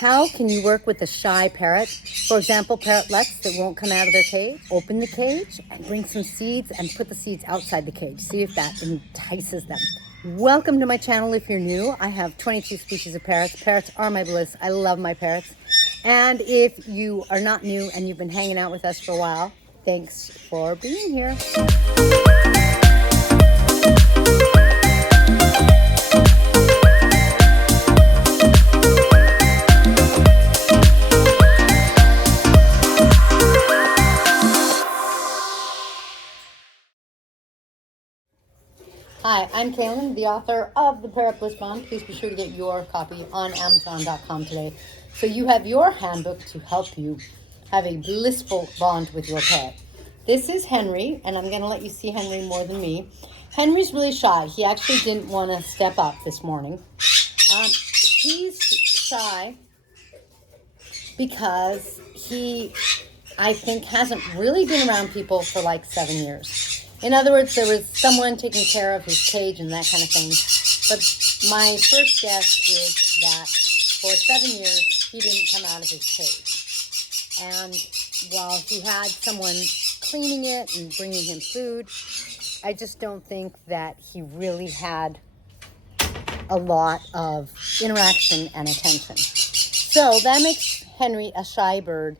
How can you work with a shy parrot? For example, parrotlets that won't come out of their cage. Open the cage and bring some seeds and put the seeds outside the cage. See if that entices them. Welcome to my channel if you're new. I have 22 species of parrots. Parrots are my bliss. I love my parrots. And if you are not new and you've been hanging out with us for a while, thanks for being here. Hi, I'm Kaylin, the author of the Parrot Bliss Bond. Please be sure to get your copy on Amazon.com today, so you have your handbook to help you have a blissful bond with your parrot. This is Henry, and I'm going to let you see Henry more than me. Henry's really shy. He actually didn't want to step up this morning. He's shy because he, I think, hasn't really been around people for like 7 years. In other words, there was someone taking care of his cage and that kind of thing. But my first guess is that for 7 years, he didn't come out of his cage. And while he had someone cleaning it and bringing him food, I just don't think that he really had a lot of interaction and attention. So that makes Henry a shy bird.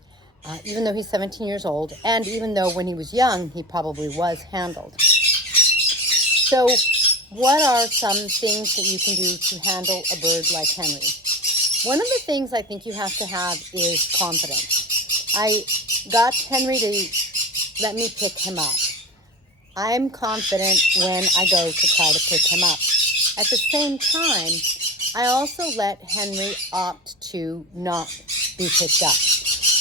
Even though he's 17 years old, and even though when he was young, he probably was handled. So what are some things that you can do to handle a bird like Henry? One of the things I think you have to have is confidence. I got Henry to let me pick him up. I'm confident when I go to try to pick him up. At the same time, I also let Henry opt to not be picked up.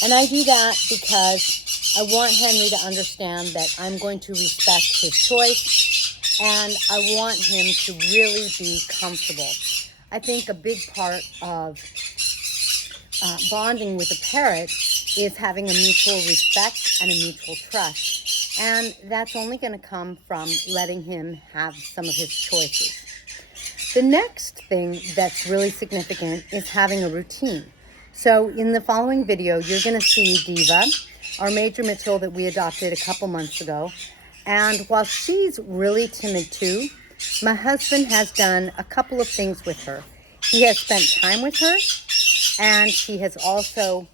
And I do that because I want Henry to understand that I'm going to respect his choice, and I want him to really be comfortable. I think a big part of bonding with a parrot is having a mutual respect and a mutual trust. And that's only going to come from letting him have some of his choices. The next thing that's really significant is having a routine. So in the following video, you're going to see Diva, our Major Mitchell that we adopted a couple months ago. And while she's really timid too, my husband has done a couple of things with her. He has spent time with her, and he has also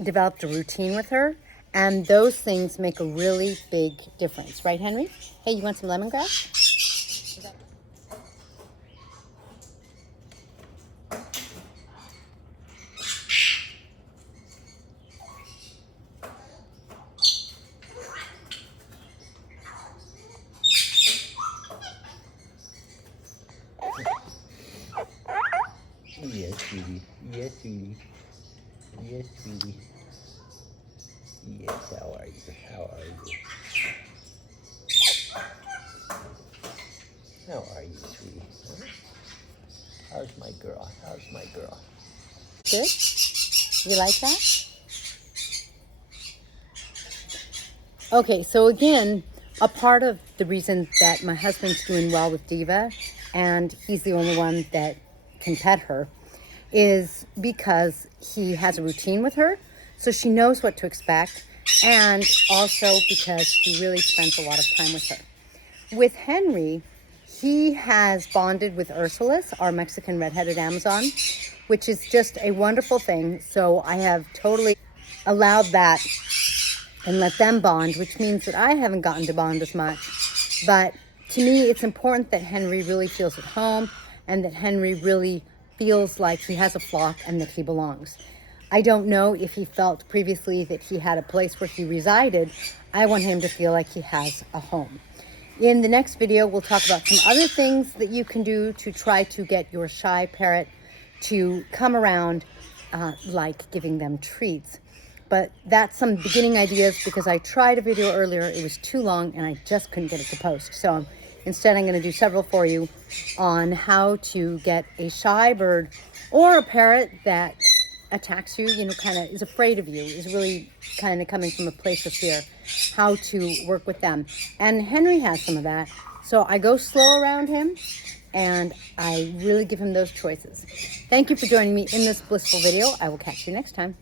developed a routine with her. And those things make a really big difference. Right, Henry? Hey, you want some lemongrass? Yes, sweetie. Yes, sweetie. Yes, sweetie. Yes, how are you? How are you? How are you, sweetie? Huh? How's my girl? How's my girl? Good? You like that? Okay, so again, a part of the reason that my husband's doing well with Diva, and he's the only one that can pet her, is because he has a routine with her, so she knows what to expect, and also because he really spends a lot of time with her. With Henry, he has bonded with Ursulus, our Mexican red-headed Amazon, which is just a wonderful thing. So I have totally allowed that and let them bond, which means that I haven't gotten to bond as much. But to me, it's important that Henry really feels at home and that Henry really feels like he has a flock and that he belongs. I don't know if he felt previously that he had a place where he resided. I want him to feel like he has a home. In the next video, we'll talk about some other things that you can do to try to get your shy parrot to come around, like giving them treats. But that's some beginning ideas because I tried a video earlier. It was too long and I just couldn't get it to post. So instead, I'm going to do several for you on how to get a shy bird or a parrot that attacks you, kind of is afraid of you, is really kind of coming from a place of fear, how to work with them. And Henry has some of that. So I go slow around him and I really give him those choices. Thank you for joining me in this blissful video. I will catch you next time.